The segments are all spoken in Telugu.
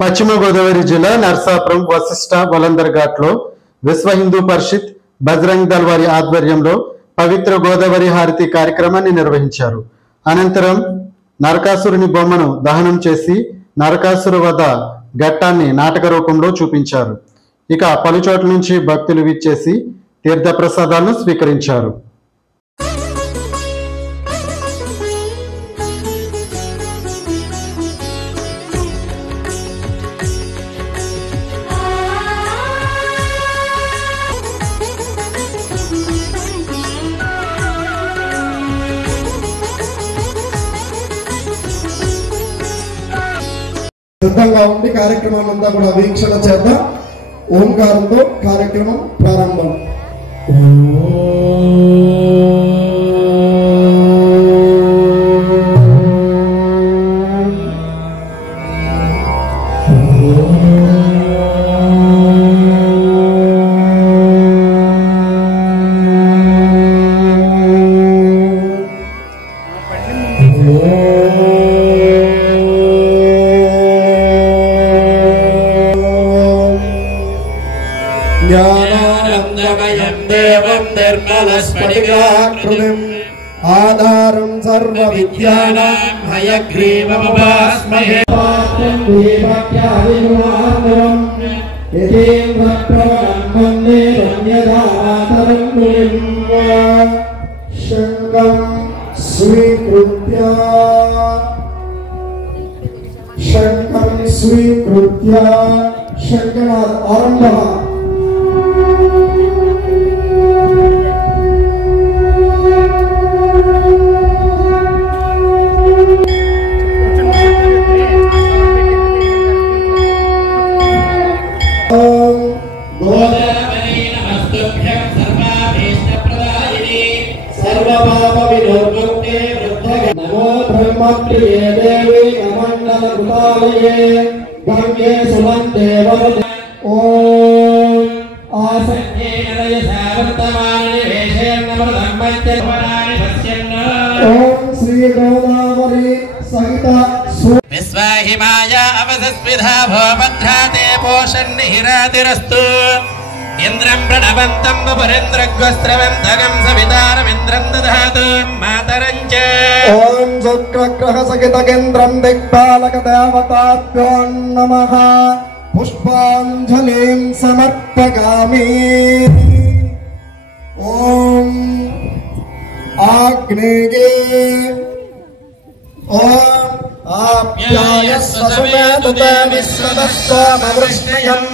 పశ్చిమ గోదావరి జిల్లా నర్సాపురం వశిష్ట వలందర్ ఘాట్లో విశ్వ హిందూ పరిషత్ బజరంగ్ దళ్ వారి ఆధ్వర్యంలో పవిత్ర గోదావరి హారతి కార్యక్రమాన్ని నిర్వహించారు. అనంతరం నరకాసురుని బొమ్మను దహనం చేసి నరకాసుర వధ ఘట్టాన్ని నాటక రూపంలో చూపించారు. ఇక పలుచోట్ల నుంచి భక్తులు విచ్చేసి తీర్థ ప్రసాదాలను స్వీకరించారు. సిద్ధంగా ఉండి కార్యక్రమం అంతా కూడా వీక్షణ చేద్దాం. ఓంకారంతో కార్యక్రమం ప్రారంభం. ज्ञानानन्दमयं देवं निर्मलस्फटिकाकृतिम् आधारं सर्वविद्यानां हयग्रीवमुपास्महे शङ्खं स्वीकृत्य शङ्खनाद आरम्भः. नमो ब्रह्मप्रिये देवी नमण्डलकृतालये गङ्गे सुमन्ते वरदे ॐ आसन्ये नलय सावर्तमानि वेशेर्नमृतम्मत्यवराणि पश्यन्न ॐ श्री गोदावरी सहित विश्वाहिमाया अवसस्विधा भवभद्राते पोषन्निहिरातिरस्तु इंद्रं प्रणवन्तं वपुरेन्द्रग्वस्त्रवन्धनं सवितारमिन्द्रं दधातु मातरं च ॐ शुक्रग्रह सहितकेन्द्रं दिक्पालकदेवताभ्यो नमः. पुष्पाञ्जलिं समर्पयामि. ॐ आग्नेये ॐ आप्यायस्व सुमेधुते विश्वतस्त्वमवृष्णयम्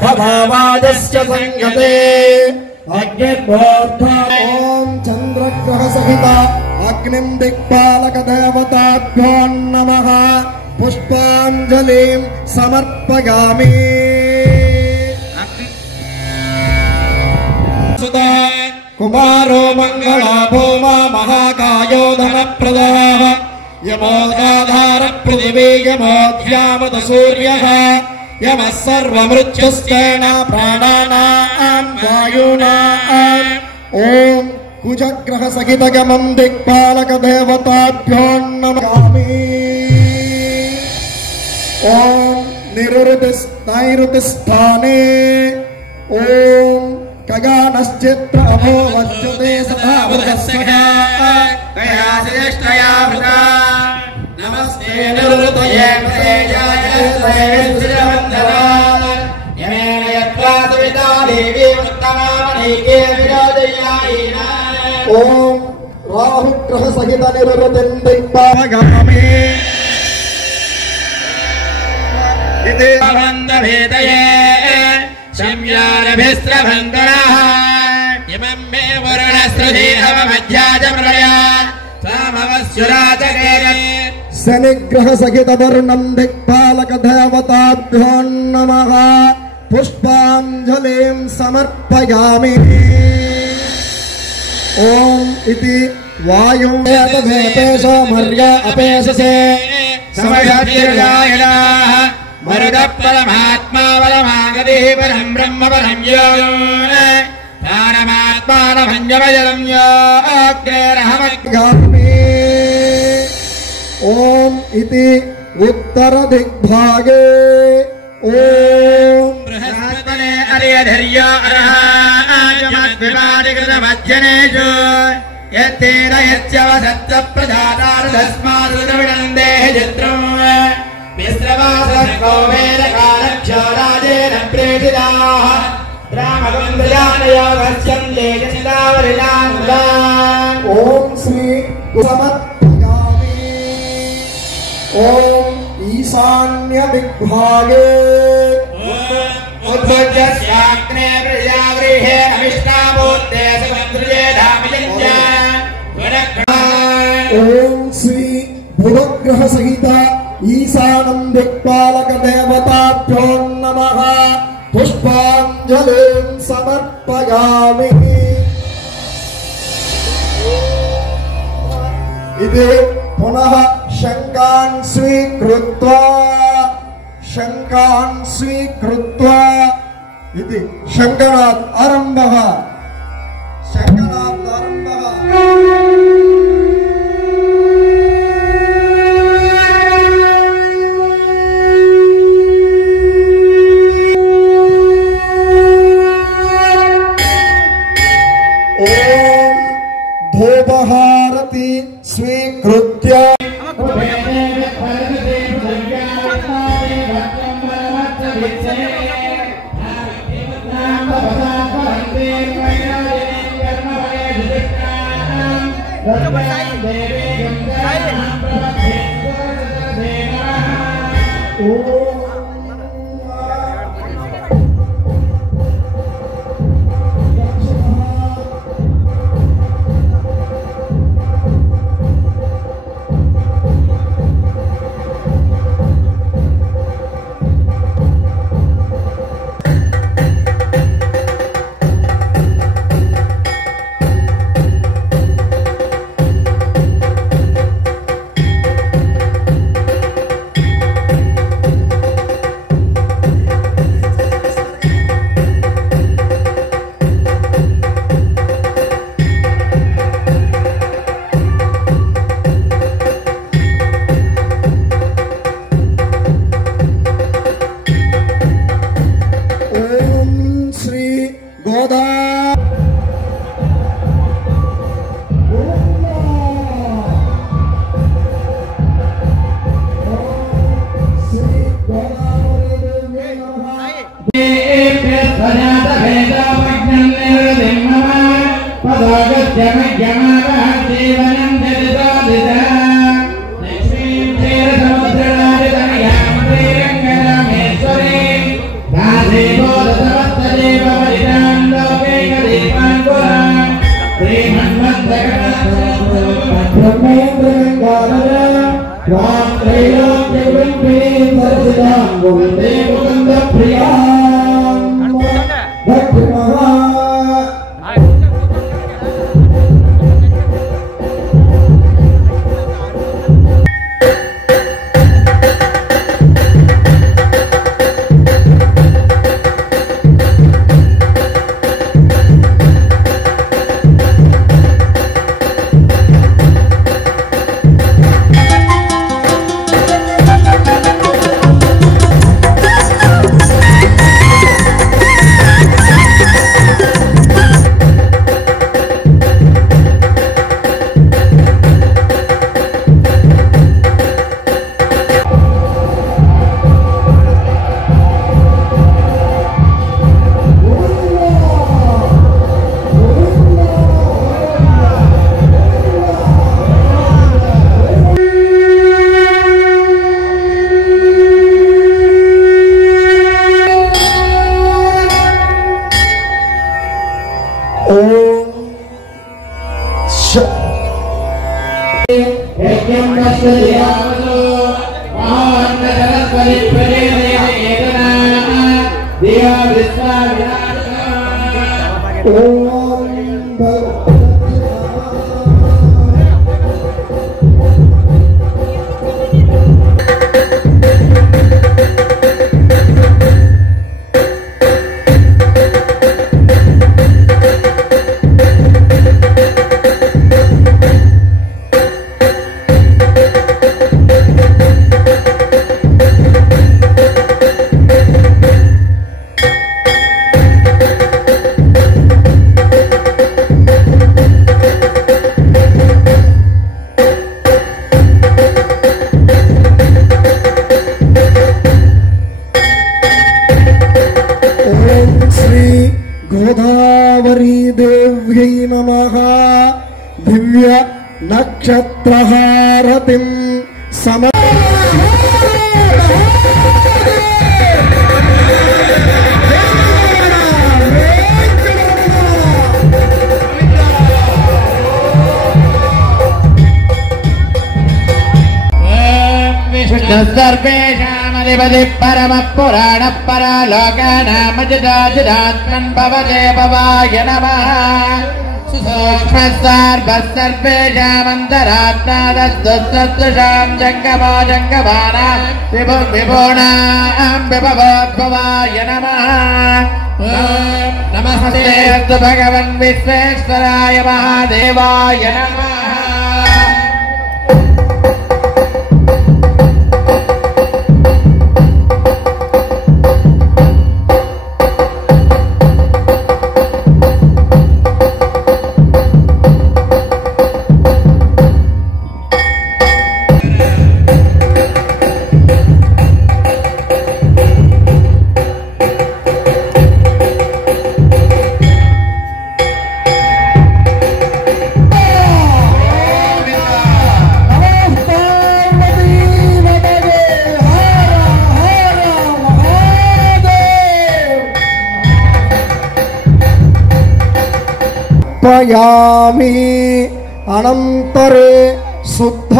प्रभावाजस्य संगते अग्निर्भोर्धा. ॐ चन्द्रग्रह सहित अग्निं दिक्पालक देवताभ्यो नमः. पुष्पाञ्जलिं समर्पयामि. कुमारो मंगला भूमा महाकायो धनप्रदः यमोदाधार पृथिवी यमोऽध्यामत सूर्यः यमः सर्वमृत्युस्तेन प्राणानां वायुनाम्. ॐ कुजग्रह सहितगमं दिक्पालक देवताभ्यो नमामि. ॐ नैऋतिस्थाने ॐ कगानश्चित्र अभो वज्रते सदा वृधस्सखा कयासिष्टया वृता नमस्ते निरुतये प्रतेजाय तयेश्रिवन्दना यमेन यत्त्वा सविता देवी उत्तमामणैके विराजयायिना. ॐ राहुग्रह सहित निरुतिं दिक्पालयामि. इति बन्धभेदये संयारभिस्रभङ्गणः इमं मे वरुणस्रुधीहवमध्याजमृळया सामवस्युराचकेन शनिग्रह सहित वर्णं दिक्पालक देवताभ्यो नमः. पुष्पाञ्जलिं समर्पयामि. ॐ इति वायुं वेदभेतेषो मर्य अपेशसे समयतिर्गायणाः मरुदपरमात्मा परमागतिः परं ब्रह्म परं योगम् पारमात्मानभञ्जमजलं यो अग्नेरहमग्गामि. ॐ इति उत्तर दिग्भागे ओम बृहस्पते अर्यधर्यो अर्हाजमद्विपादिकृतमज्जनेषु यत्तेन यच्चवसत्त प्रजातारदस्मादुरविणन्देः चित्रम् मिश्रवासको वेदकालक्षो राजेन प्रेषिताः रामकुन्द्रयानयो वश्यं लेखचितावरिणान्वा ओम श्री समर्पयामि ओम ईशान्य दिग्भागे उद्भुज्यस्याग्ने प्रजागृहे अविष्टाभूते समुद्रजे धामिजञ्च ओम श्री भुवग्रह सहित ईशानं दिक्पालक देवताभ्यो नमः पुष्पाञ्जलिं समर्पयामि इति पुनः शङ्कान् स्वीकृत्वा इति शङ्करात् आरम्भः धूपहारति स्वीकृत्य క్షత్రహారతిం సమ सर्वेषामधिपति परमः पुराणः परालोकानामजिदाजिदात्मन् भवते भवाय नमः सुसूक्ष्मः सर्वः सर्वेषामन्तरात्मादस्तुस्तुषां जङ्गमो जङ्गमानां विभुर्विभूणां विभवोद्भवाय नमः नमस्ते अस्तु भगवन् विश्वेश्वराय महादेवाय नमः పయామి అనంతరే శుద్ధ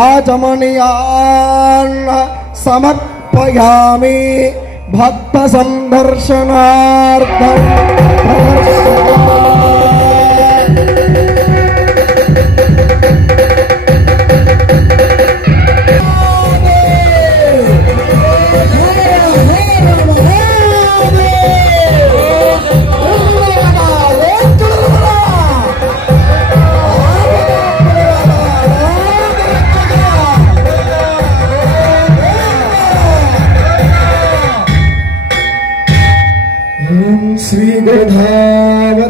ఆచమనీయాన్ సమర్పయామి భక్త సందర్శనార్థం శ్రీ గోదావరి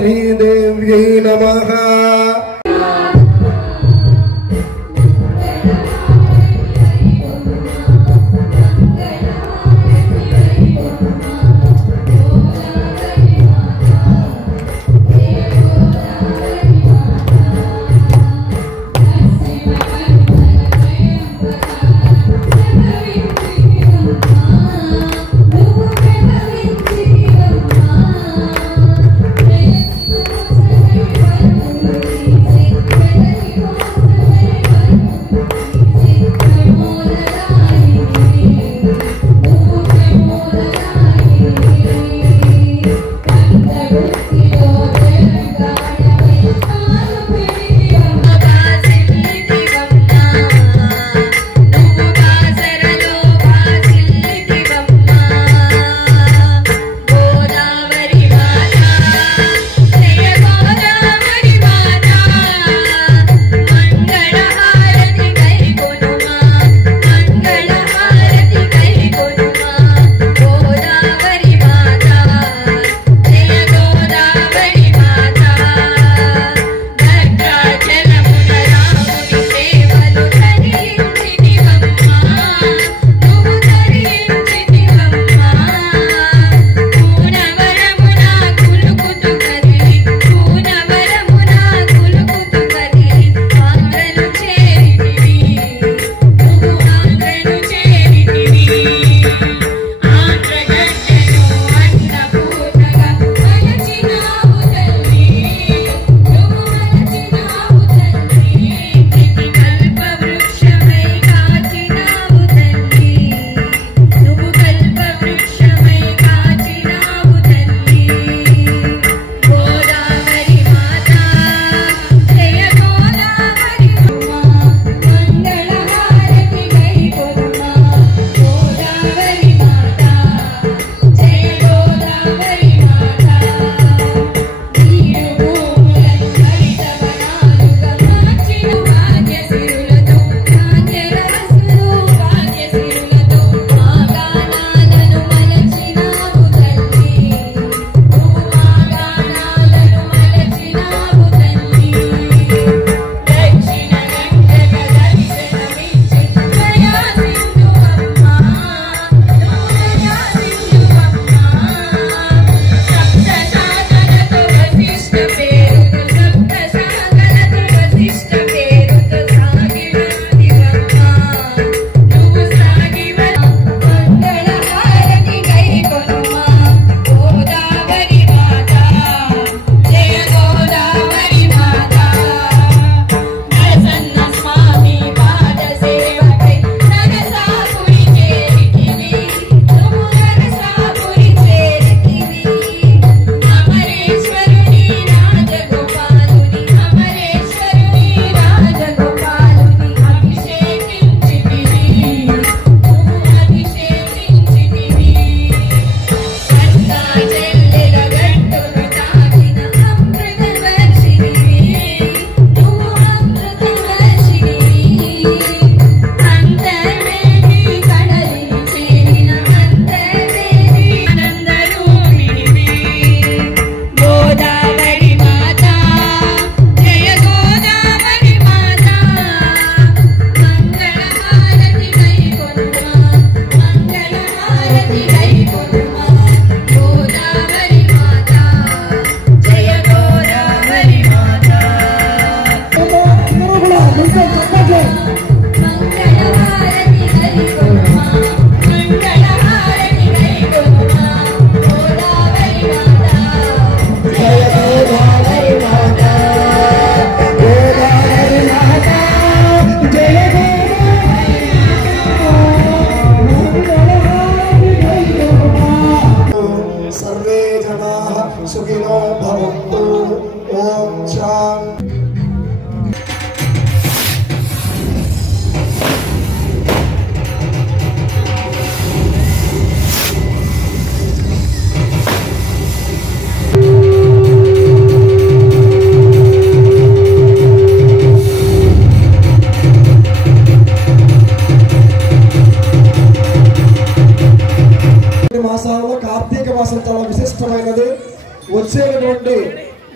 వచ్చేటువంటి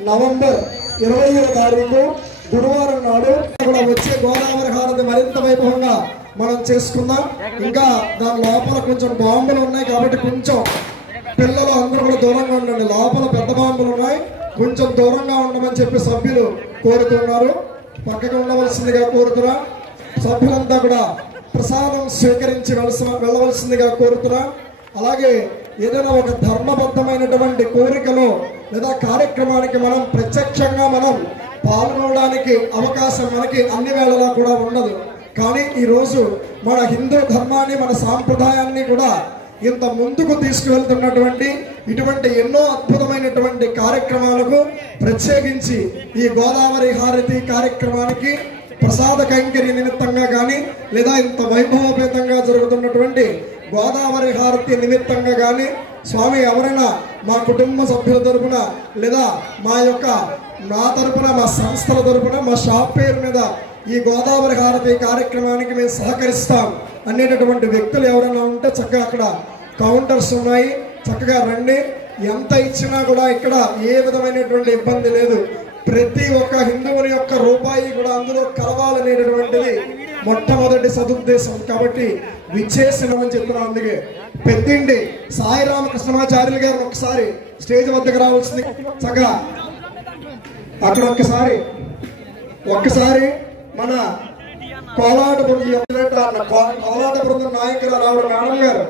నవంబర్ 20వ తారీఖు గురువారం నాడు కూడా వచ్చే గోదావరి హారతి మరింత వైభవంగా మనం చేసుకుందాం. ఇంకా దాని లోపల కొంచెం బాంబులు ఉన్నాయి కాబట్టి కొంచెం పిల్లలు అందరూ కూడా దూరంగా ఉండండి. లోపల పెద్ద బాంబులు ఉన్నాయి, కొంచెం దూరంగా ఉండమని చెప్పి సభ్యులు కోరుతున్నారు. పక్కగా ఉండవలసిందిగా కోరుతున్నా. సభ్యులంతా కూడా ప్రసాదం స్వీకరించి వెళ్ళవలసిందిగా కోరుతున్నా. అలాగే ఏదైనా ఒక ధర్మబద్ధమైనటువంటి కోరికలో లేదా కార్యక్రమానికి మనం ప్రత్యక్షంగా మనం పాల్గొనడానికి అవకాశం మనకి అన్ని వేళలా కూడా ఉండదు. కానీ ఈరోజు మన హిందూ ధర్మాన్ని, మన సాంప్రదాయాన్ని కూడా ఇంత ముందుకు తీసుకువెళ్తున్నటువంటి ఇటువంటి ఎన్నో అద్భుతమైనటువంటి కార్యక్రమాలకు ప్రత్యేకించి ఈ గోదావరి హారతి కార్యక్రమానికి ప్రసాద కైంకర్య నిమిత్తంగా కానీ లేదా ఇంత వైభవపేతంగా జరుగుతున్నటువంటి గోదావరి హారతి నిమిత్తంగా కానీ స్వామి ఎవరైనా మా కుటుంబ సభ్యుల తరపున లేదా నా తరపున, మా సంస్థల తరపున, మా షాప్ పేరు మీద ఈ గోదావరి హారతి కార్యక్రమానికి మేము సహకరిస్తాం అనేటటువంటి వ్యక్తులు ఎవరైనా ఉంటే చక్కగా అక్కడ కౌంటర్స్ ఉన్నాయి, చక్కగా రండి. ఎంత ఇచ్చినా కూడా ఇక్కడ ఏ విధమైనటువంటి ఇబ్బంది లేదు. ప్రతి ఒక్క హిందువుని యొక్క రూపాయి కూడా అందులో కలవాలనేటటువంటిది మొట్టమొదటి సదుద్దేశం. కాబట్టి విచ్చేసినామని చెప్తున్నాం. అందుకే పెద్దిండి సాయి రామకృష్ణమాచార్యులు గారు ఒకసారి స్టేజ్ వద్దకు రావాల్సింది. చక్కగా అక్కడ ఒక్కసారి మన కోలాట బృందం నాయకులు రావడం మేడం గారు,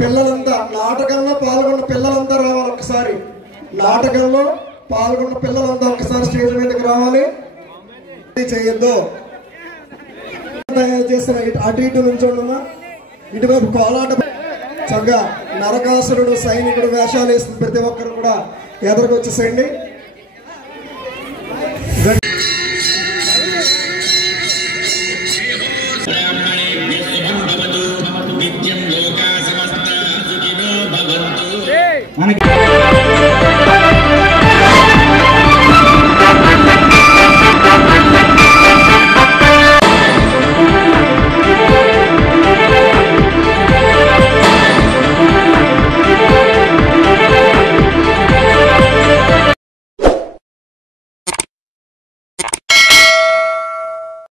పిల్లలంతా నాటకంలో పాల్గొన్న పిల్లలంతా రావాలి. ఒకసారి నాటకంలో పాల్గొన్న పిల్లలంతా ఒకసారి స్టేజ్ మీదకి రావాలి. చేయొద్దు, తయారు చేసిన అటు ఇటు నుంచోండమ్మా. ఇటువైపు కోలాట చక్కగా నరకాసురుడు సైనికుడు వేషాలు వేసిన ప్రతి ఒక్కరు కూడా ఎదురుకు వచ్చేసేయండి.